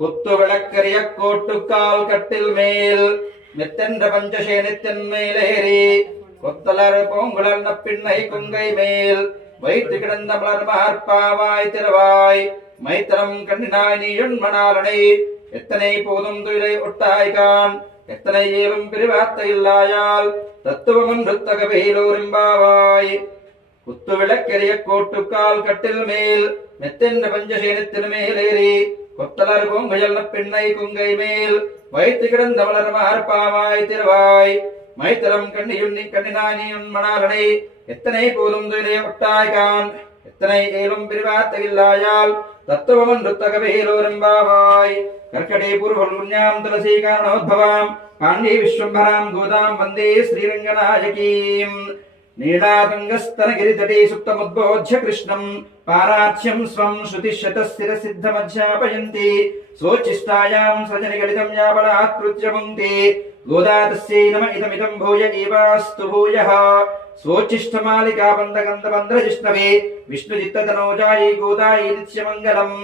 குத்து விளக்கரிய கோட்டுக்கால் கட்டில் மேல் மெத்தென்ற பஞ்சசேனத்தின் மேலேறி கொத்தலர் பூங்குழல் பின்னை குங்கை மேல் வைத்து கிடந்த மலர் மார்பாவாய் திறவாய் மைத்தரம் கண்ணினாய் நீயுண்மணாலனை எத்தனை போதும் துயிலை ஒட்டாய்கான் எத்தனை ஏலும் பிரிவார்த்த இல்லாயால் தத்துவமொன்று தகவையிலோரிம்பாவாய் குத்து விளக்கெரிய கோட்டுக்கால் கட்டில் மேல் மெத்தென்ற பஞ்சசேனத்தின் மேலேறி கொத்தலர் பூங்குழல் பின்னை குங்கை மேல் வைத்து கிடந்த மலர் மார்பாவாய் திறவாய் மைத்தரம் கண்ணினாய் நீயுண்மணாலனை எத்தனை போதும் துயிலை ஒட்டாய்கான் எத்தனை ஏலும் பிரிவார்த்த இல்லாயால் தத்துவமொன்று தகவையிலோரிம்பாவாய் கர்க்கடே பூர்வல்குண்யாம் துளசி காரணோத்பவாம் காண்டி விஸ்வம்பராம் கோதாம் வந்தே ஸ்ரீரங்கநாயகீம் நீலாதங்கஸ்தனகிரிதடே சுப்தமுத்போధ్య கிருஷ்ணம் பாரார்ச்யம் ஸ்வம் ஸ்ருதிஷதஸ்திரசித்தமధ్యాపయంతి ஸ்வோச்சிஷ்டாயாம் சஜனிகலிதம் யாபலாத்ருத்யமுந்தி கோதாதஸ்யை நம இதமிதம் பூய ஏவாஸ்து பூயः ஸ்வோச்சிஷ்டமாலிகாபந்தகந்தபந்திரஜிஷ்ணவே விஷ்ணுஜித்ததனோஜாயை கோதாயை நித்யமங்கலம்.